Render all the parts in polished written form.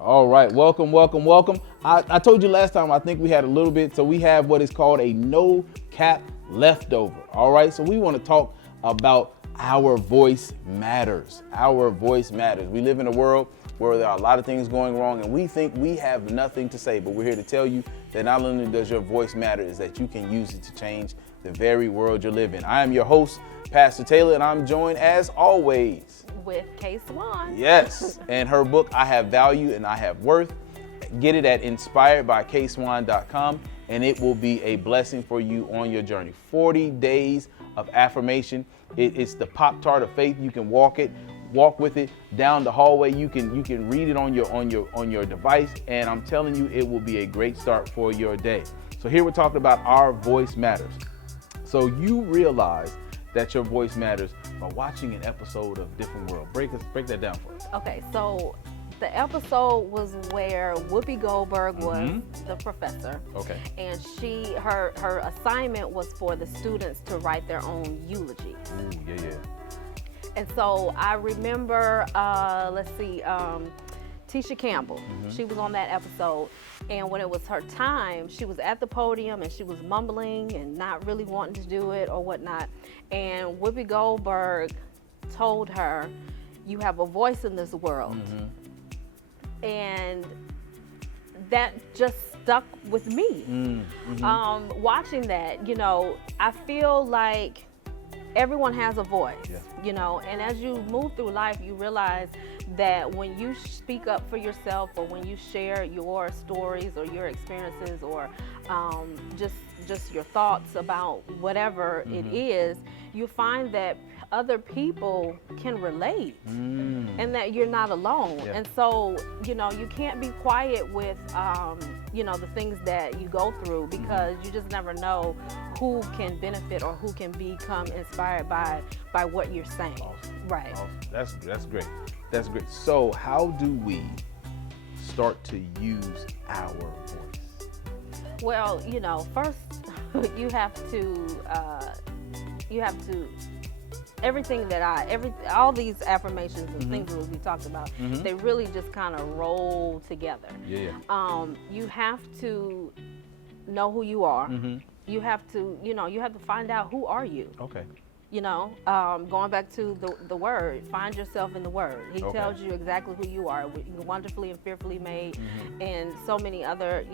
All right, welcome. I told you last time, I think we had a little bit, so we have what is called a no cap leftover. All right, so we want to talk about our voice matters. Our voice matters. We live in a world where there are a lot of things going wrong and we think we have nothing to say, but we're here to tell you that not only does your voice matter, is that you can use it to change the very world you live in. I am your host, Pastor Taylor, and I'm joined as always with K.Swan. Yes, and her book, I Have Value and I Have Worth. Get it at inspiredbykswan.com and it will be a blessing for you on your journey. 40 days of affirmation. It's the Pop-Tart of faith. You can walk with it down the hallway. You can read it on your device, and I'm telling you, it will be a great start for your day. So here we're talking about our voice matters. So you realize that your voice matters by watching an episode of Different World. Break that down for us. Okay, so the episode was where Whoopi Goldberg was the professor. Okay. And her assignment was for the students to write their own eulogy. Ooh, yeah. And so I remember, Tisha Campbell. She was on that episode. And when it was her time, she was at the podium and she was mumbling and not really wanting to do it or whatnot. And Whoopi Goldberg told her, "You have a voice in this world." And that just stuck with me. Watching that, I feel like everyone has a voice, and as you move through life, you realize that when you speak up for yourself or when you share your stories or your experiences or just your thoughts about whatever it is, you find that other people can relate and that you're not alone. And so, you can't be quiet with, the things that you go through, because you just never know who can benefit or who can become inspired by what you're saying. Awesome. Right. Awesome. That's great. That's great. So how do we start to use our voice? Well, first you have to all these affirmations and things that we talked about, they really just kind of roll together. You have to know who you are. You have to find out, who are you? Okay. Going back to the word, find yourself in the word. He tells you exactly who you are. You're wonderfully and fearfully made, and so many other,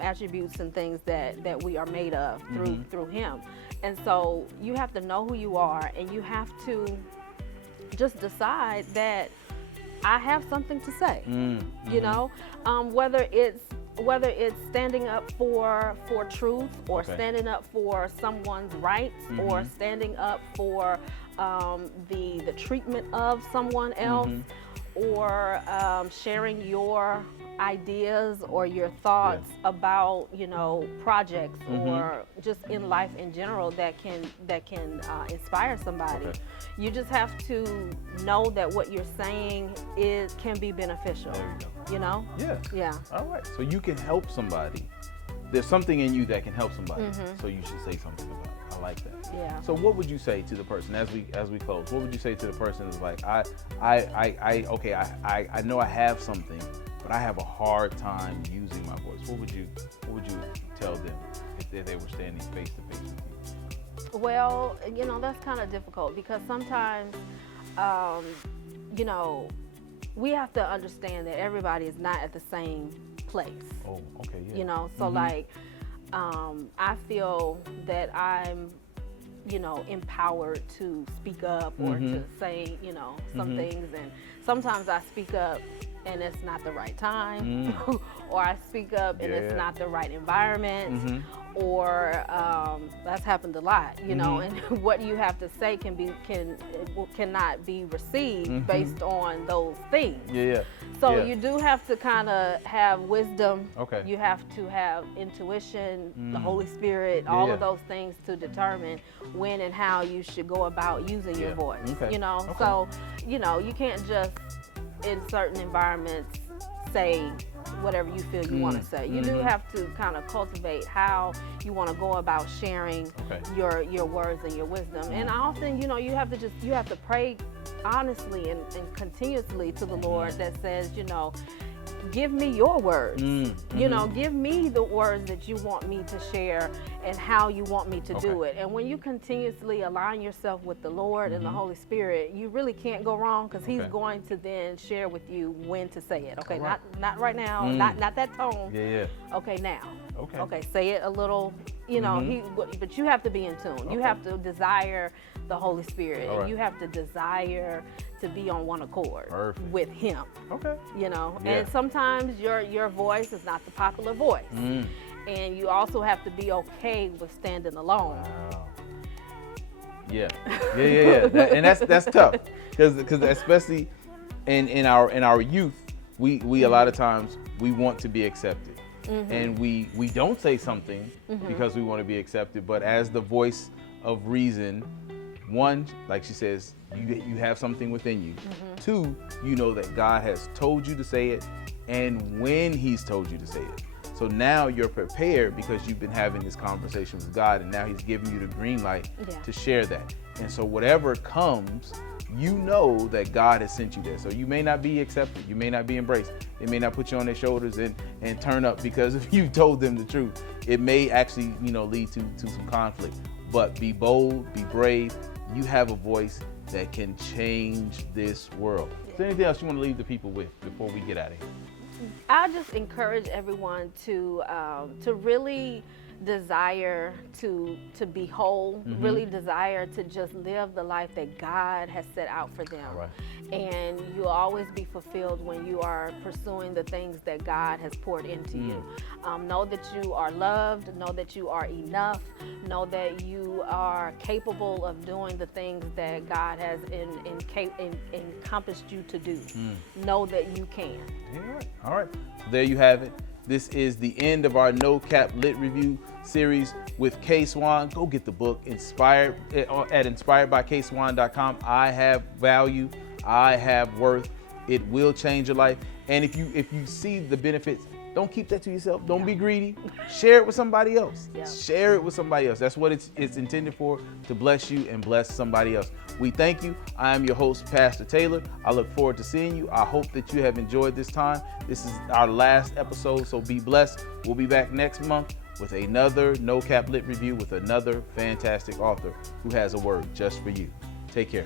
attributes and things that we are made of through him. And so you have to know who you are, and you have to just decide that I have something to say. Whether it's standing up for truth, or standing up for someone's rights, or standing up for the treatment of someone else, or sharing your ideas or your thoughts about projects or just in life in general that can inspire somebody. You just have to know that what you're saying can be beneficial. There you go. Yeah. All right. So you can help somebody. There's something in you that can help somebody. So you should say something about it. I like that. Yeah. So what would you say to the person as we close? What would you say to the person who's like, I know I have something, but I have a hard time using my voice? What would you tell them if they were standing face to face with you? Well, that's kind of difficult, because sometimes, we have to understand that everybody is not at the same place. Oh, okay, yeah. So I feel that I'm, empowered to speak up or to say, some things, and sometimes I speak up and it's not the right time, or I speak up and it's not the right environment, or that's happened a lot, and what you have to say cannot be received based on those things. So you do have to kind of have wisdom. You have to have intuition, the Holy Spirit, all of those things to determine when and how you should go about using your voice. So you can't just in certain environments say whatever you feel you want to say. You do have to kind of cultivate how you want to go about sharing your words and your wisdom. And often, you have to pray honestly and continuously to the Lord that says, give me your words. You know, give me the words that you want me to share and how you want me to do it. And when you continuously align yourself with the Lord and the Holy Spirit, you really can't go wrong, because He's going to then share with you when to say it. Okay, not right now, not that tone. Okay, now. Okay, say it a little, you know, but you have to be in tune. You have to desire the Holy Spirit. And you have to desire to be on one accord with Him. You know, and sometimes your voice is not the popular voice. And you also have to be okay with standing alone. And that's tough, because especially in our youth, we a lot of times we want to be accepted. And we don't say something because we want to be accepted, but as the voice of reason, one, like she says, you have something within you. Two, you know that God has told you to say it, and when He's told you to say it. So now you're prepared, because you've been having this conversation with God, and now He's giving you the green light to share that. And so whatever comes, you know that God has sent you there. So you may not be accepted, you may not be embraced. They may not put you on their shoulders and turn up, because if you told them the truth, it may actually, you know, lead to some conflict. But be bold, be brave. You have a voice that can change this world. Is there anything else you want to leave the people with before we get out of here? I just encourage everyone to really desire to be whole, really desire to just live the life that God has set out for them. And you'll always be fulfilled when you are pursuing the things that God has poured into you. Know that you are loved, know that you are enough, know that you are capable of doing the things that God has encompassed you to do. Know that you can. All right. So there you have it. This is the end of our No Cap Lit Review series with K.Swan. Go get the book, Inspired, at inspiredbykSwan.com. I have value. I have worth. It will change your life. And if you see the benefits, don't keep that to yourself. Don't be greedy. Share it with somebody else. Share it with somebody else. That's what it's intended for, to bless you and bless somebody else. We thank you. I am your host, Pastor Taylor. I look forward to seeing you. I hope that you have enjoyed this time. This is our last episode, so be blessed. We'll be back next month with another No Cap Lit Review with another fantastic author who has a word just for you. Take care.